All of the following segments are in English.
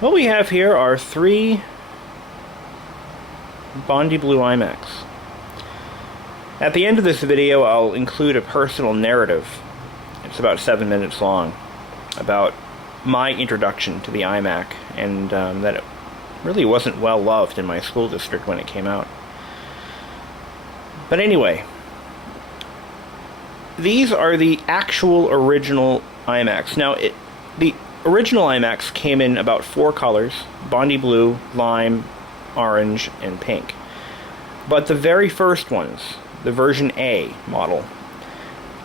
What we have here are 3 Bondi Blue iMacs. At the end of this video, I'll include a personal narrative. It's about 7 minutes long, about my introduction to the iMac, and that it really wasn't well loved in my school district when it came out. But anyway, these are the actual original iMacs. Now, the original iMacs came in about 4 colors: Bondi Blue, Lime, Orange, and Pink. But the very first ones, the version A model,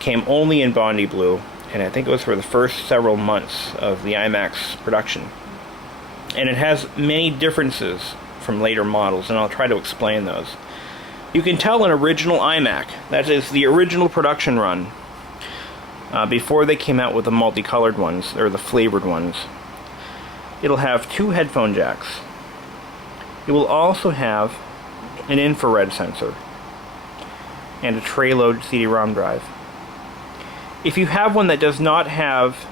came only in Bondi Blue, and I think it was for the first several months of the iMac's production. And it has many differences from later models, and I'll try to explain those. You can tell an original iMac, that is the original production run, before they came out with the multicolored ones, or the flavored ones. It'll have 2 headphone jacks. It will also have an infrared sensor and a tray-load CD-ROM drive. If you have one that does not have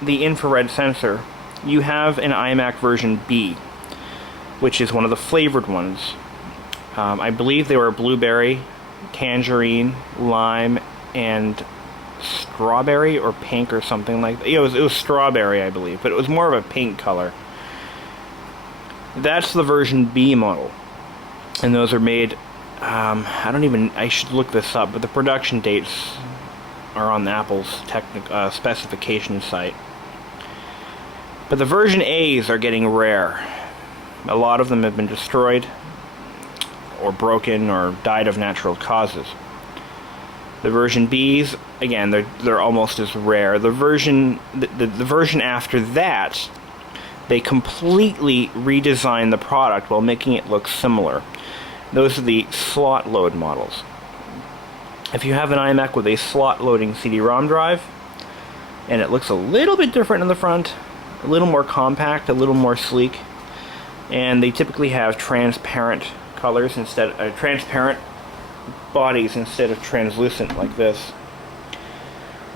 the infrared sensor, you have an iMac version B, which is one of the flavored ones. I believe they were blueberry, tangerine, lime, and strawberry or pink or something like that. It was strawberry, I believe, but it was more of a pink color. That's the version B model, and those are made, I should look this up, but the production dates are on Apple's specification site. But the version A's are getting rare. A lot of them have been destroyed or broken or died of natural causes. The version B's, again, they're almost as rare. The version after that, they completely redesigned the product while making it look similar. Those are the slot load models. If you have an iMac with a slot loading CD-ROM drive, and it looks a little bit different in the front, a little more compact, a little more sleek, and they typically have transparent colors instead, transparent bodies instead of translucent like this.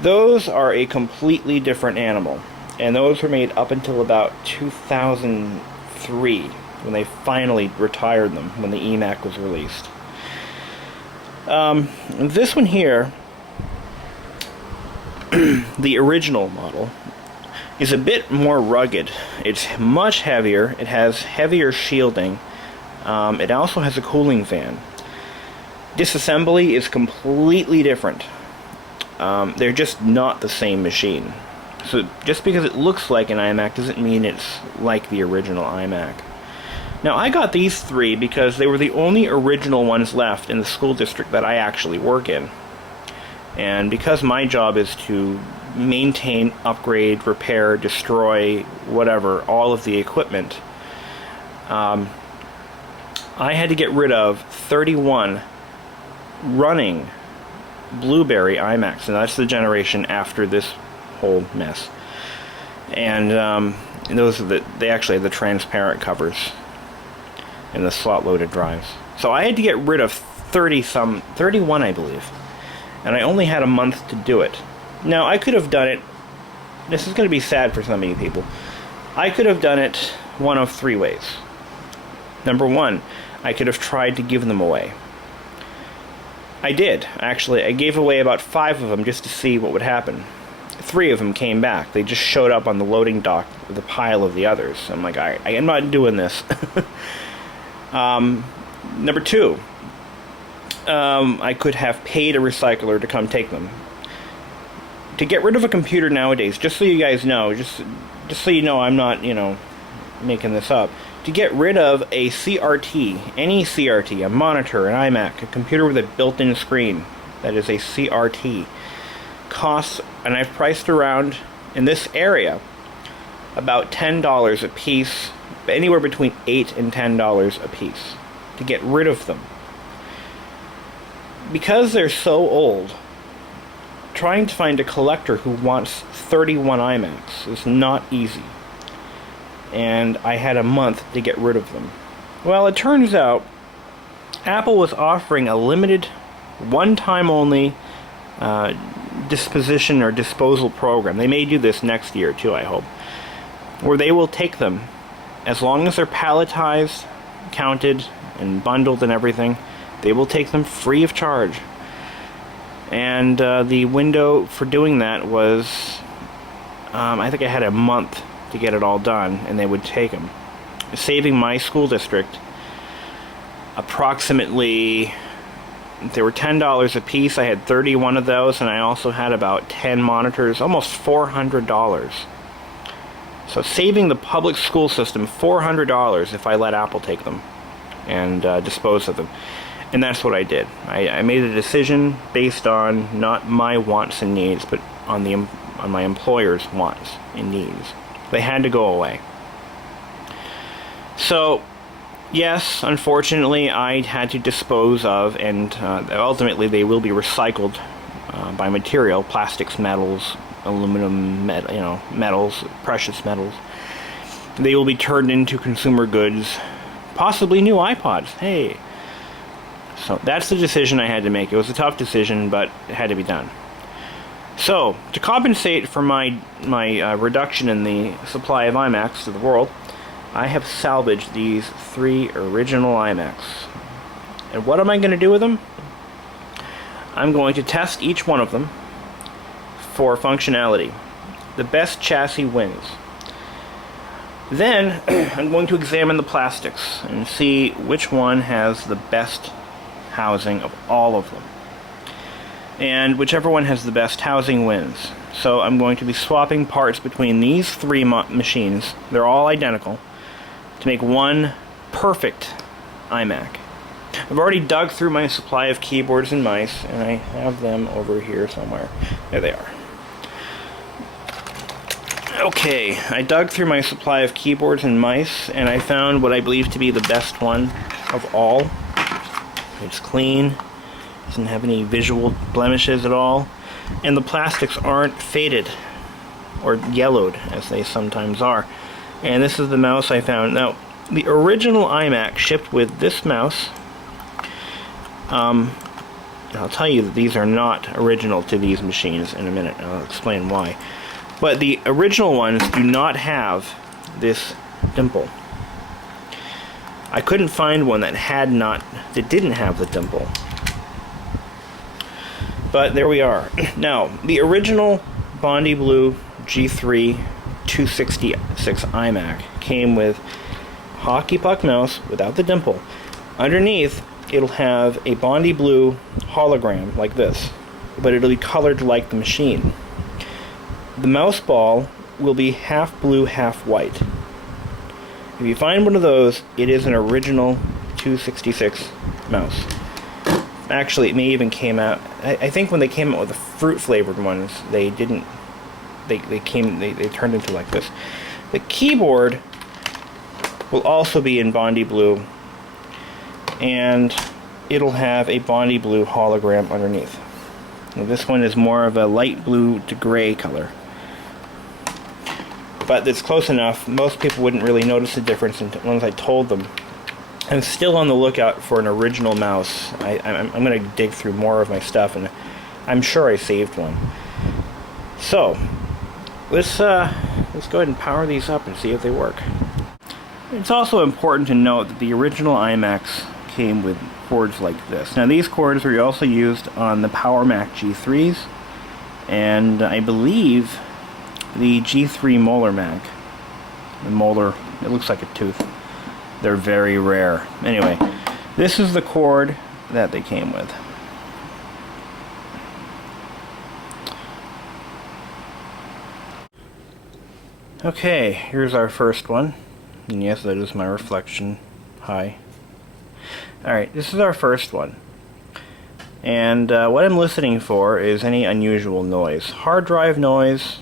Those are a completely different animal, and those were made up until about 2003 when they finally retired them, when the iMac was released. This one here, the original model, is a bit more rugged. It's much heavier, it has heavier shielding, it also has a cooling fan. Disassembly is completely different. They're just not the same machine. So just because it looks like an iMac doesn't mean it's like the original iMac. Now, I got these 3 because they were the only original ones left in the school district that I actually work in. And because my job is to maintain, upgrade, repair, destroy, whatever, all of the equipment, I had to get rid of 31 running blueberry iMacs, and that's the generation after this whole mess. And those are they actually have the transparent covers and the slot loaded drives. So I had to get rid of 31 I believe, and I only had a month to do it. Now, I could have done it, this is going to be sad for some of you people, I could have done it one of 3 ways. Number 1, I could have tried to give them away. I did, actually. I gave away about 5 of them just to see what would happen. 3 of them came back. They just showed up on the loading dock with a pile of the others. I'm like, I am not doing this. Number 2, I could have paid a recycler to come take them. To get rid of a computer nowadays, just so you guys know, just so you know I'm not, making this up, to get rid of a CRT, any CRT, a monitor, an iMac, a computer with a built-in screen, that is a CRT, costs, and I've priced around in this area, about $10 a piece, anywhere between $8 and $10 a piece, to get rid of them. Because they're so old, trying to find a collector who wants 31 iMacs is not easy. And I had a month to get rid of them. Well, it turns out Apple was offering a limited, one-time only disposition or disposal program. They may do this next year too, I hope, where they will take them as long as they're palletized, counted, and bundled and everything, they will take them free of charge. And the window for doing that was, I think I had a month to get it all done, and they would take them, saving my school district approximately, they were $10 a piece. I had 31 of those, and I also had about 10 monitors, almost $400. So saving the public school system $400 if I let Apple take them and dispose of them. And that's what I did. I made a decision based on not my wants and needs, but on my employer's wants and needs. They had to go away. So, yes, unfortunately, I had to dispose of, and ultimately they will be recycled by material, plastics, metals, aluminum, metals, precious metals. They will be turned into consumer goods, possibly new iPods. Hey. So that's the decision I had to make. It was a tough decision, but it had to be done. So, to compensate for my reduction in the supply of iMacs to the world, I have salvaged these 3 original iMacs. And what am I going to do with them? I'm going to test each one of them for functionality. The best chassis wins. Then, I'm going to examine the plastics and see which one has the best housing of all of them. And whichever one has the best housing wins. So I'm going to be swapping parts between these 3 machines. They're all identical, to make one perfect iMac. I've already dug through my supply of keyboards and mice, and I have them over here somewhere. There they are. Okay, I dug through my supply of keyboards and mice, and I found what I believe to be the best one of all. It's clean, doesn't have any visual blemishes at all, and the plastics aren't faded or yellowed as they sometimes are. And this is the mouse I found. Now, the original iMac shipped with this mouse. I'll tell you that these are not original to these machines in a minute. I'll explain why. But the original ones do not have this dimple. I couldn't find one that didn't have the dimple. But there we are. Now, the original Bondi Blue G3 266 iMac came with hockey puck mouse without the dimple. Underneath, it'll have a Bondi Blue hologram like this, but it'll be colored like the machine. The mouse ball will be half blue, half white. If you find one of those, it is an original 266 mouse. Actually, it may even came out. I think when they came out with the fruit flavored ones, they didn't. They turned into like this. The keyboard will also be in Bondi Blue, and it'll have a Bondi Blue hologram underneath. Now, this one is more of a light blue to gray color. But it's close enough. Most people wouldn't really notice the difference unless I told them. I'm still on the lookout for an original mouse. I'm going to dig through more of my stuff, and I'm sure I saved one. So, let's go ahead and power these up and see if they work. It's also important to note that the original iMacs came with cords like this. Now, these cords were also used on the Power Mac G3s, and I believe the G3 Molar Mac. The molar, it looks like a tooth. They're very rare. Anyway, this is the cord that they came with. Okay, here's our first one. And yes, that is my reflection. Hi. Alright, this is our first one. And what I'm listening for is any unusual noise. Hard drive noise.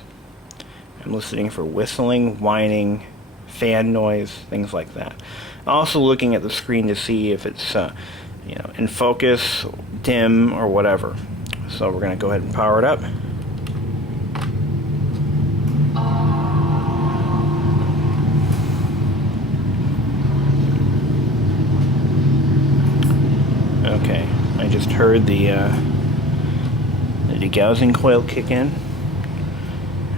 I'm listening for whistling, whining, fan noise, things like that. Also looking at the screen to see if it's in focus, dim, or whatever. So we're going to go ahead and power it up. Okay, I just heard the degaussing coil kick in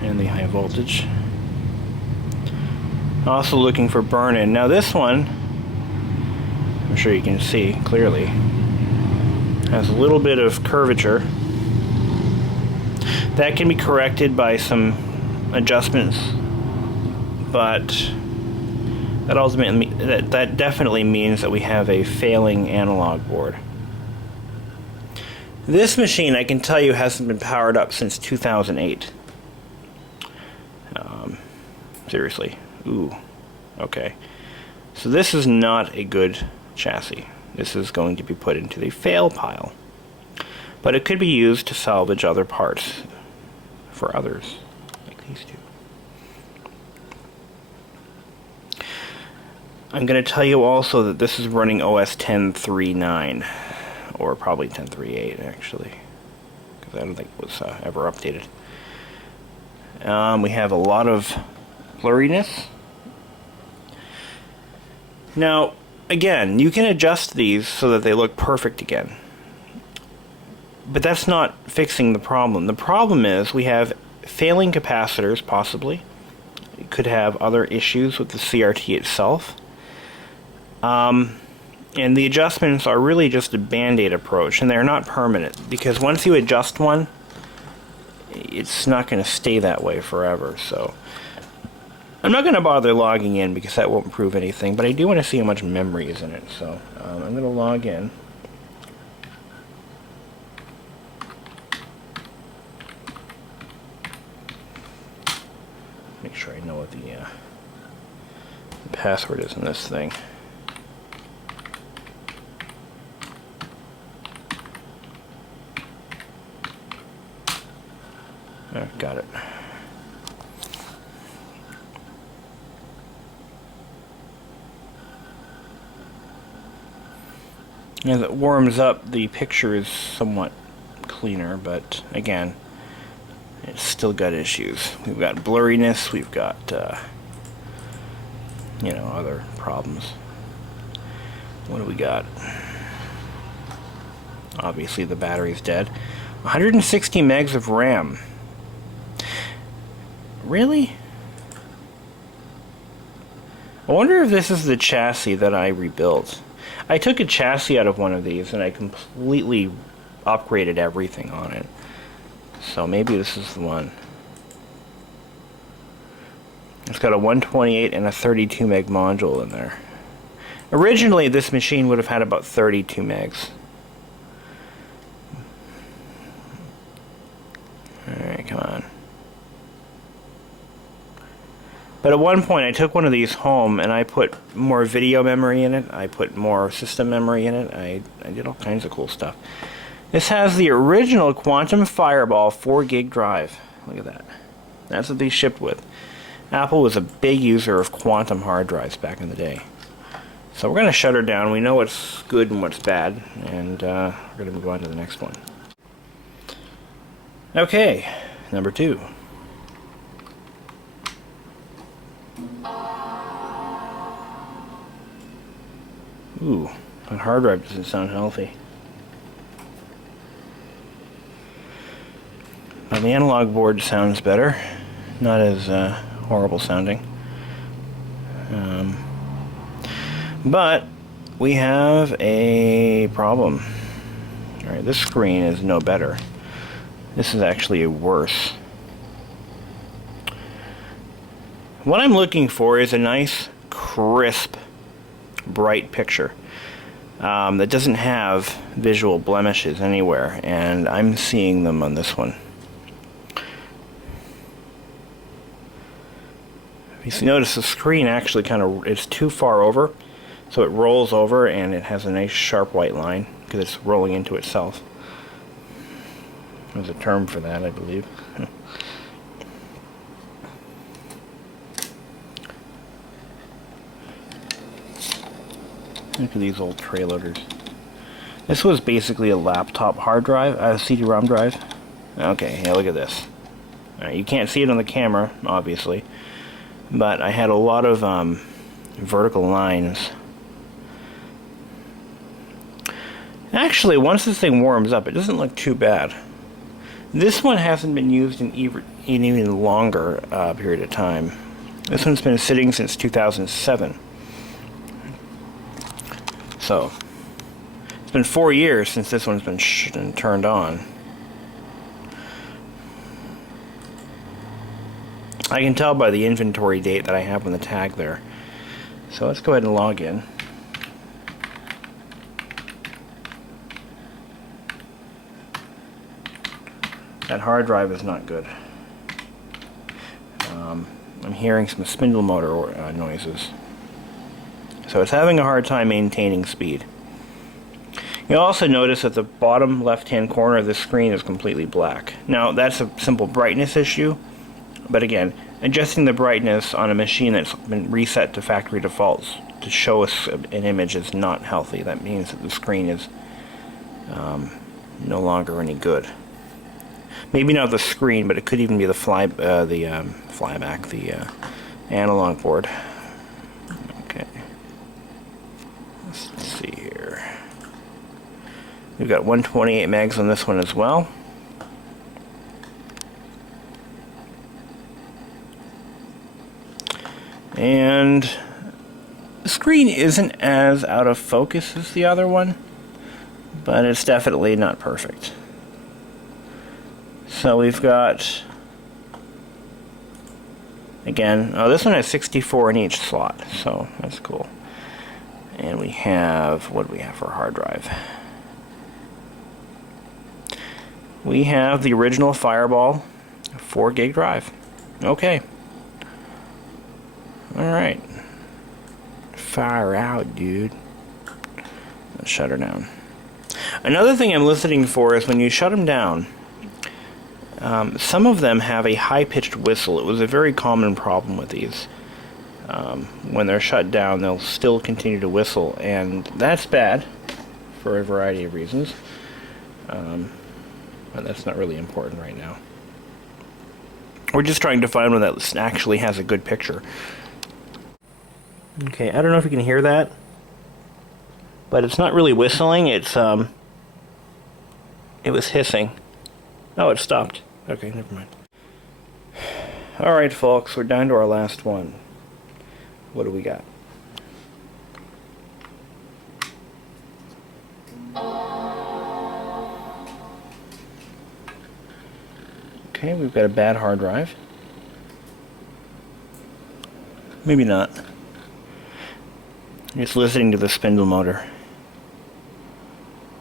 and the high voltage. Also looking for burn-in. Now this one, I'm sure you can see clearly, has a little bit of curvature. That can be corrected by some adjustments, but that definitely means that we have a failing analog board. This machine, I can tell you, hasn't been powered up since 2008. Seriously. Ooh. Okay. So this is not a good chassis. This is going to be put into the fail pile. But it could be used to salvage other parts for others, like these two. I'm going to tell you also that this is running OS 10.3.9, or probably 10.3.8 actually, because I don't think it was ever updated. We have a lot of blurriness. Now, again, you can adjust these so that they look perfect again. But that's not fixing the problem. The problem is we have failing capacitors, possibly. It could have other issues with the CRT itself. And the adjustments are really just a band-aid approach, and they're not permanent, because once you adjust one, it's not going to stay that way forever. So I'm not going to bother logging in because that won't prove anything, but I do want to see how much memory is in it. So I'm going to log in. Make sure I know what the password is in this thing. Oh, got it. As it warms up, the picture is somewhat cleaner, but again, it's still got issues. We've got blurriness, we've got, you know, other problems. What do we got? Obviously the battery's dead. 160 megs of RAM. Really? I wonder if this is the chassis that I rebuilt. I took a chassis out of one of these and I completely upgraded everything on it. So maybe this is the one. It's got a 128 and a 32 meg module in there. Originally this machine would have had about 32 megs. Alright, come on. But at one point I took one of these home and I put more video memory in it, I put more system memory in it, I did all kinds of cool stuff. This has the original Quantum Fireball 4 gig drive. Look at that. That's what these shipped with. Apple was a big user of Quantum hard drives back in the day. So we're going to shut her down. We know what's good and what's bad, and we're going to move on to the next one. Okay, number 2. Ooh, that hard drive doesn't sound healthy. Now the analog board sounds better, not as horrible sounding. But we have a problem. Alright, this screen is no better. This is actually worse. What I'm looking for is a nice, crisp, bright picture that doesn't have visual blemishes anywhere, and I'm seeing them on this one. If you notice, the screen actually it's too far over, so it rolls over and it has a nice sharp white line because it's rolling into itself. There's a term for that, I believe. Look at these old tray loaders. This was basically a laptop hard drive, a CD-ROM drive. Okay, yeah, look at this. Alright, you can't see it on the camera, obviously, but I had a lot of vertical lines. Actually, once this thing warms up, it doesn't look too bad. This one hasn't been used in even longer period of time. This one's been sitting since 2007. So, it's been 4 years since this one's been turned on. I can tell by the inventory date that I have on the tag there. So let's go ahead and log in. That hard drive is not good. I'm hearing some spindle motor noises. So it's having a hard time maintaining speed. You'll also notice that the bottom left-hand corner of the screen is completely black. Now, that's a simple brightness issue, but again, adjusting the brightness on a machine that's been reset to factory defaults to show us an image is not healthy. That means that the screen is no longer any good. Maybe not the screen, but it could even be the flyback, the analog board. Okay. Let's see here. We've got 128 megs on this one as well. And the screen isn't as out of focus as the other one, but it's definitely not perfect. So we've got, again, oh, this one has 64 in each slot, so that's cool. And we have, what do we have for a hard drive? We have the original Fireball 4 gig drive. Okay. Alright. Fire out, dude. Let's shut her down. Another thing I'm listening for is when you shut them down, some of them have a high-pitched whistle. It was a very common problem with these. When they're shut down, they'll still continue to whistle, and that's bad for a variety of reasons. But that's not really important right now. We're just trying to find one that actually has a good picture. Okay, I don't know if you can hear that, but it's not really whistling. It was hissing. Oh, it stopped. Okay, never mind. Alright, folks, we're down to our last one. What do we got? Okay, we've got a bad hard drive. Maybe not. Just listening to the spindle motor.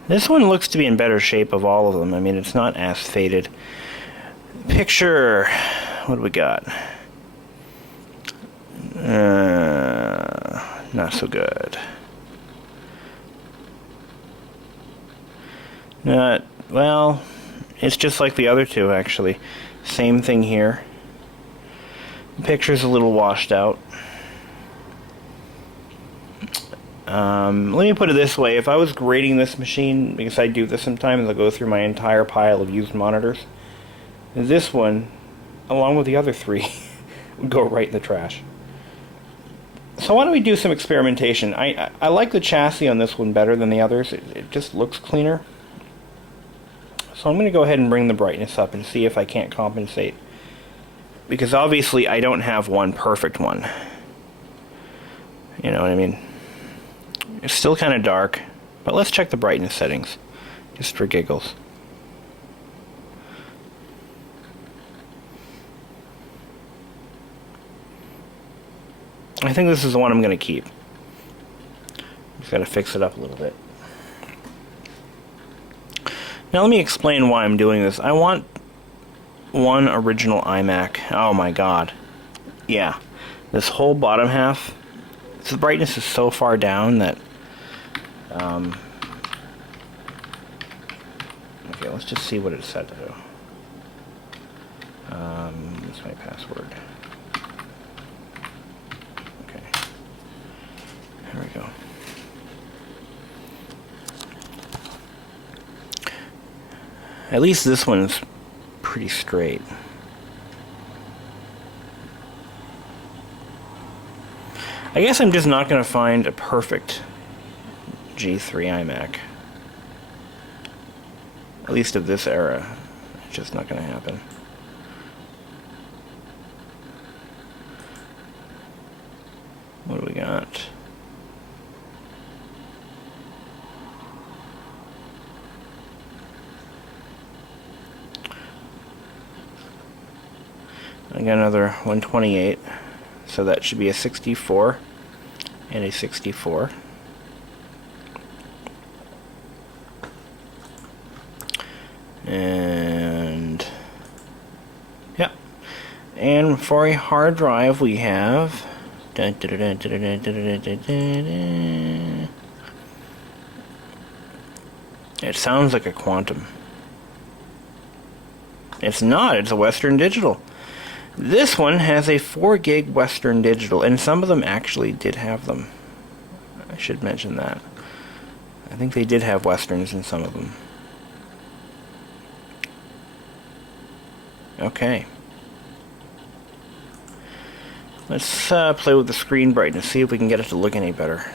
This one looks to be in better shape of all of them. I mean, it's not as faded. Picture. What do we got? Not so good. Not, well, it's just like the other two, actually. Same thing here. The picture's a little washed out. Let me put it this way. If I was grading this machine, because I do this sometimes, I'll go through my entire pile of used monitors. This one, along with the other three, would go right in the trash. So why don't we do some experimentation? I like the chassis on this one better than the others. It just looks cleaner. So I'm going to go ahead and bring the brightness up and see if I can't compensate. Because obviously I don't have one perfect one. You know what I mean? It's still kind of dark, but let's check the brightness settings, just for giggles. I think this is the one I'm going to keep. Just got to fix it up a little bit. Now let me explain why I'm doing this. I want one original iMac. Oh my god. Yeah. This whole bottom half, the brightness is so far down that okay, let's just see what it's set to do. What's my password? Okay. There we go. At least this one's pretty straight. I guess I'm just not going to find a perfect G3 iMac. At least of this era. It's just not going to happen. What do we got? I got another 128, so that should be a 64 and a 64. And yeah, and for a hard drive we have it sounds like a Quantum. It's not, it's a Western Digital. This one has a 4 gig Western Digital, and some of them actually did have them. I should mention that. I think they did have Westerns in some of them. Okay. Let's play with the screen brightness, see if we can get it to look any better.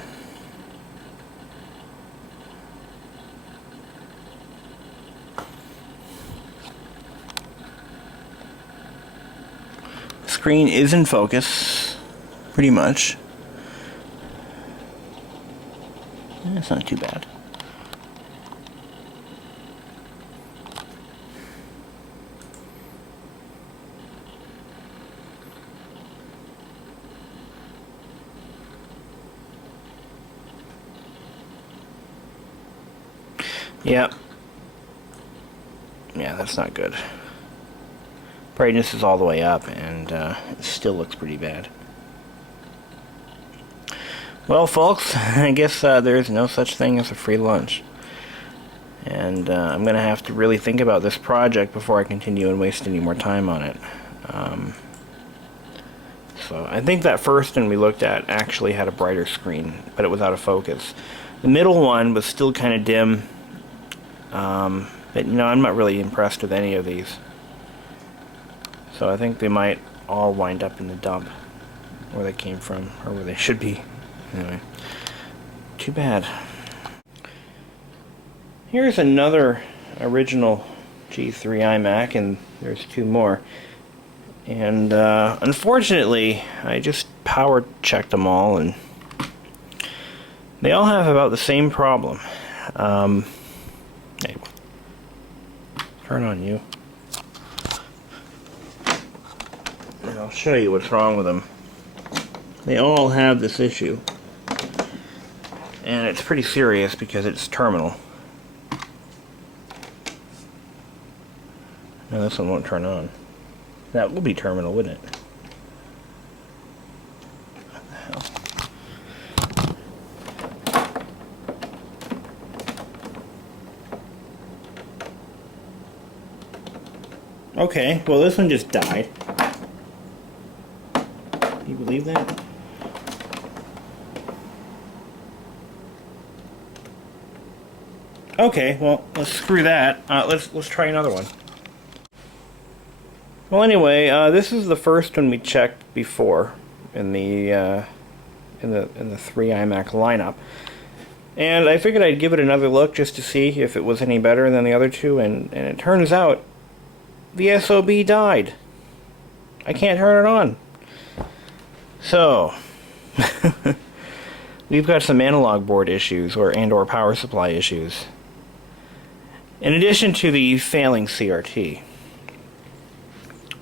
Screen is in focus, pretty much. It's not too bad. Yep. Yeah, that's not good. Brightness is all the way up, and it still looks pretty bad. Well, folks, I guess there is no such thing as a free lunch. And I'm going to have to really think about this project before I continue and waste any more time on it. So I think that first one we looked at actually had a brighter screen, but it was out of focus. The middle one was still kind of dim. But you know, I'm not really impressed with any of these. So I think they might all wind up in the dump where they came from, or where they should be. Anyway, too bad. Here's another original G3 iMac, and there's 2 more. And unfortunately, I just power checked them all, and they all have about the same problem. Hey, turn on you. And I'll show you what's wrong with them. They all have this issue. And it's pretty serious because it's terminal. No, this one won't turn on. That will be terminal, wouldn't it? What the hell? Okay, well this one just died. Can you believe that? Okay, well let's screw that. Let's try another one. Well, anyway, this is the first one we checked before in the 3 iMac lineup, and I figured I'd give it another look just to see if it was any better than the other 2, and it turns out the SOB died. I can't turn it on. So we've got some analog board issues or power supply issues, in addition to the failing CRT.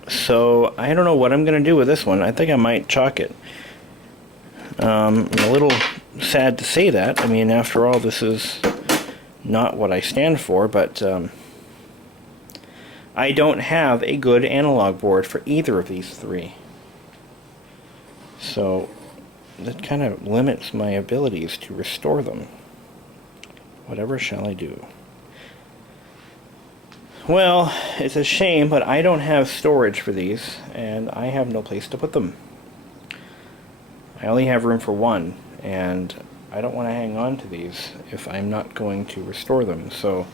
So I don't know what I'm going to do with this one. I think I might chalk it. I'm a little sad to say that. I mean, after all, this is not what I stand for, but I don't have a good analog board for either of these 3. So that kind of limits my abilities to restore them. Whatever shall I do? Well, it's a shame, but I don't have storage for these, and I have no place to put them. I only have room for 1, and I don't want to hang on to these if I'm not going to restore them. So,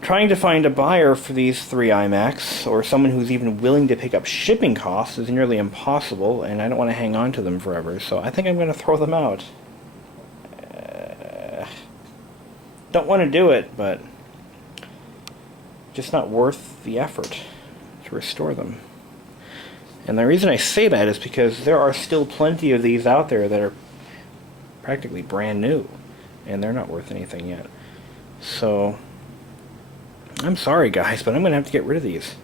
trying to find a buyer for these 3 iMacs, or someone who's even willing to pick up shipping costs, is nearly impossible, and I don't want to hang on to them forever, so I think I'm going to throw them out. Don't want to do it, but just not worth the effort to restore them. And the reason I say that is because there are still plenty of these out there that are practically brand new, and they're not worth anything yet. So, I'm sorry guys, but I'm going to have to get rid of these.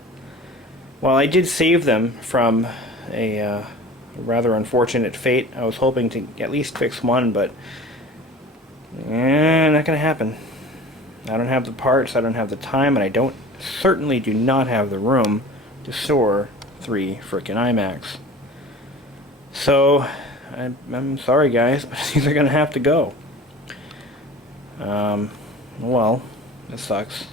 Well, I did save them from a rather unfortunate fate. I was hoping to at least fix one, but not going to happen. I don't have the parts, I don't have the time, and I certainly do not have the room to store 3 frickin' iMacs. So, I'm sorry guys, but these are going to have to go. Well, that sucks.